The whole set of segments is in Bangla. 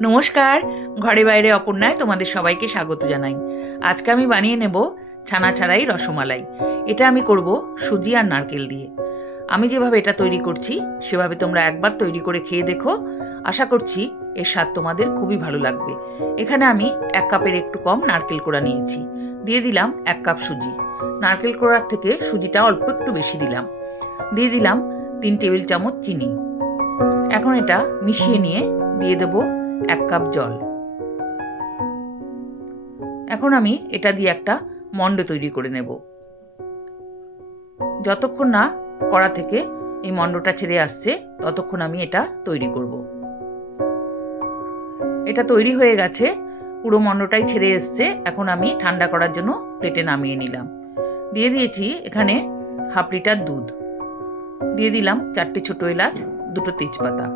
নমস্কার, ঘরে বাইরে অপর্ণায় তোমাদের সবাইকে স্বাগত জানাই। আজকে আমি বানিয়ে নেব ছানা ছাড়াই রসমালাই। এটা আমি করব সুজি আর নারকেল দিয়ে। আমি যেভাবে এটা তৈরি করছি সেভাবে তোমরা একবার তৈরি করে খেয়ে দেখো। আশা করছি এর স্বাদ তোমাদের খুবই ভালো লাগবে। এখানে আমি 1 কাপের একটু কম নারকেল কোড়া নিয়েছি। দিয়ে দিলাম 1 কাপ সুজি। নারকেল কোড়ার থেকে সুজিটা অল্প একটু বেশি দিলাম। দিয়ে দিলাম 3 টেবিল চামচ চিনি। এখন এটা মিশিয়ে নিয়ে দিয়ে দেবো 1 কাপ জল। এখন আমি এটা দিয়ে একটা মণ্ড তৈরি করে নেব। যতক্ষণ না কড়া থেকে এই মণ্ডটা ছেড়ে আসছে ততক্ষণ আমি এটা তৈরি করব। এটা তৈরি হয়ে গেছে, পুরো মণ্ডটাই ছেড়ে এসছে। এখন আমি ঠান্ডা করার জন্য প্লেটে নামিয়ে নিলাম। দিয়ে দিয়েছি এখানে 1/2 লিটার দুধ। দিয়ে দিলাম 4টে ছোট এলাচ, 2টো তেজপাতা।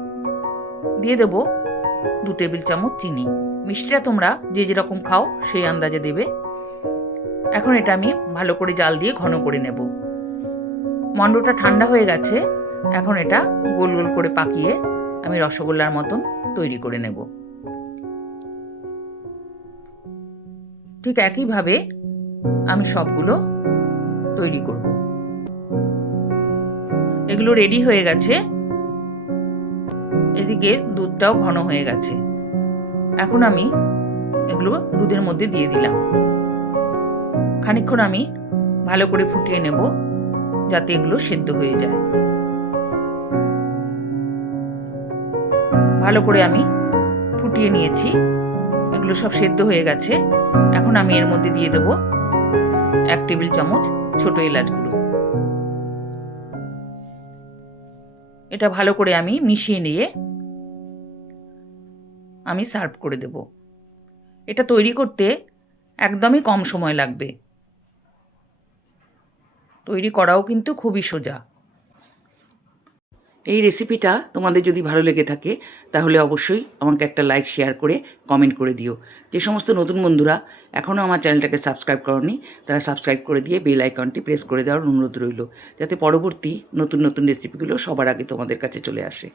দিয়ে দেবো 2 টেবিল চামচ চিনি। মিষ্টিটা তোমরা যে যেরকম খাও সেই আন্দাজে দেবে। এখন এটা আমি ভালো করে জাল দিয়ে ঘন করে নেব। মণ্ডটা ঠান্ডা হয়ে গেছে। এখন এটা গোল গোল করে পাকিয়ে আমি রসগোল্লার মতন তৈরি করে নেব। ঠিক একইভাবে আমি সবগুলো তৈরি করব। এগুলো রেডি হয়ে গেছে। এদিকে দুধটাও ঘন হয়ে গেছে। এখন আমি এগুলো দুধের মধ্যে দিয়ে দিলাম। খানিকক্ষণ আমি ভালো করে ফুটিয়ে নেব যাতে এগুলো সেদ্ধ হয়ে যায়। ভালো করে আমি ফুটিয়ে নিয়েছি, এগুলো সব সেদ্ধ হয়ে গেছে। এখন আমি এর মধ্যে দিয়ে দেব 1 টেবিল চামচ ছোট এলাচগুলো। এটা ভালো করে আমি মিশিয়ে নিয়ে আমি সার্ভ করে দেব। এটা তৈরি করতে একদমই কম সময় লাগবে। তৈরি করাও কিন্তু খুবই সোজা। এই রেসিপিটা তোমাদের যদি ভালো লেগে থাকে তাহলে অবশ্যই আমাকে একটা লাইক, শেয়ার করে কমেন্ট করে দিও। যে সমস্ত নতুন বন্ধুরা এখনও আমার চ্যানেলটাকে সাবস্ক্রাইব করনি তারা সাবস্ক্রাইব করে দিয়ে বেল আইকনটি প্রেস করে দেওয়ার অনুরোধ রইল, যাতে পরবর্তী নতুন নতুন রেসিপিগুলো সবার আগে তোমাদের কাছে চলে আসে।